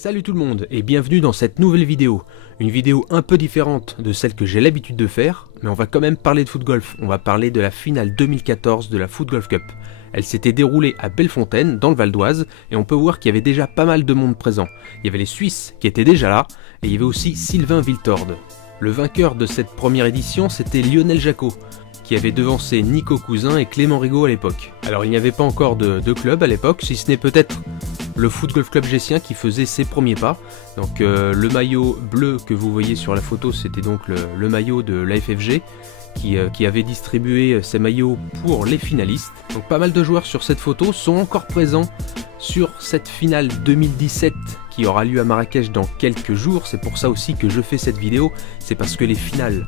Salut tout le monde et bienvenue dans cette nouvelle vidéo. Une vidéo un peu différente de celle que j'ai l'habitude de faire, mais on va quand même parler de foot golf. On va parler de la finale 2014 de la Foot Golf Cup. Elle s'était déroulée à Bellefontaine, dans le Val d'Oise, et on peut voir qu'il y avait déjà pas mal de monde présent. Il y avait les Suisses qui étaient déjà là, et il y avait aussi Sylvain Wiltord. Le vainqueur de cette première édition, c'était Lionel Jacot, qui avait devancé Nico Cousin et Clément Rigaud à l'époque. Alors il n'y avait pas encore de club à l'époque, si ce n'est peut-être le Foot Golf Club Gessien qui faisait ses premiers pas. Donc le maillot bleu que vous voyez sur la photo, c'était donc le maillot de l'AFFG qui avait distribué ces maillots pour les finalistes. Donc pas mal de joueurs sur cette photo sont encore présents sur cette finale 2017 qui aura lieu à Marrakech dans quelques jours. C'est pour ça aussi que je fais cette vidéo, c'est parce que les finales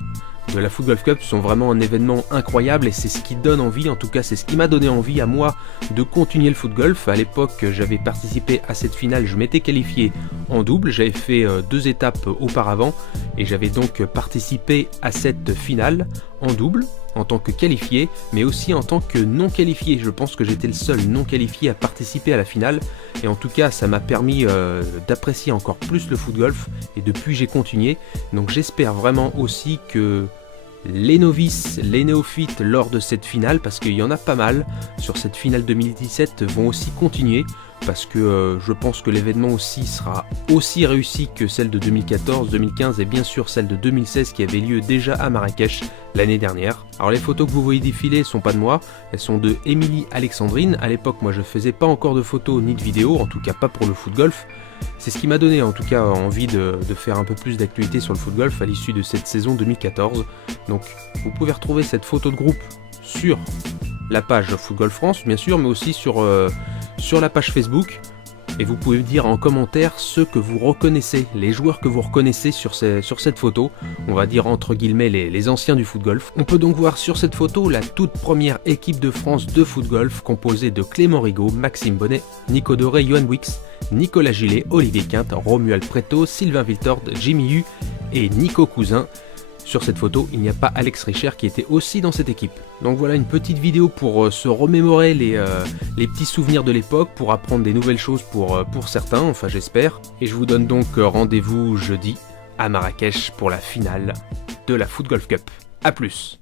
de la Foot Golf Cup sont vraiment un événement incroyable et c'est ce qui donne envie, en tout cas c'est ce qui m'a donné envie à moi de continuer le foot golf. À l'époque j'avais participé à cette finale, je m'étais qualifié en double, j'avais fait 2 étapes auparavant et j'avais donc participé à cette finale en double en tant que qualifié mais aussi en tant que non qualifié. Je pense que j'étais le seul non qualifié à participer à la finale et en tout cas ça m'a permis d'apprécier encore plus le foot golf et depuis j'ai continué. Donc j'espère vraiment aussi que les novices, les néophytes lors de cette finale, parce qu'il y en a pas mal sur cette finale 2017, vont aussi continuer parce que je pense que l'événement aussi sera aussi réussi que celle de 2014, 2015 et bien sûr celle de 2016 qui avait lieu déjà à Marrakech l'année dernière. Alors les photos que vous voyez défiler sont pas de moi, elles sont de Émilie Alexandrine. À l'époque moi je faisais pas encore de photos ni de vidéos, en tout cas pas pour le foot golf. C'est ce qui m'a donné en tout cas envie de faire un peu plus d'actualité sur le foot golf à l'issue de cette saison 2014. Donc vous pouvez retrouver cette photo de groupe sur la page Foot Golf France bien sûr, mais aussi sur la page Facebook. Et vous pouvez me dire en commentaire ceux que vous reconnaissez, les joueurs que vous reconnaissez sur cette photo, on va dire entre guillemets les anciens du foot golf. On peut donc voir sur cette photo la toute première équipe de France de foot golf composée de Clément Rigaud, Maxime Bonnet, Nico Doré, Johan Wix, Nicolas Gillet, Olivier Quinte, Romuald Preto, Sylvain Wiltord, Jimmy Hu et Nico Cousin. Sur cette photo, il n'y a pas Alex Richer qui était aussi dans cette équipe. Donc voilà une petite vidéo pour se remémorer les petits souvenirs de l'époque, pour apprendre des nouvelles choses pour certains, enfin j'espère. Et je vous donne donc rendez-vous jeudi à Marrakech pour la finale de la Foot Golf Cup. A plus.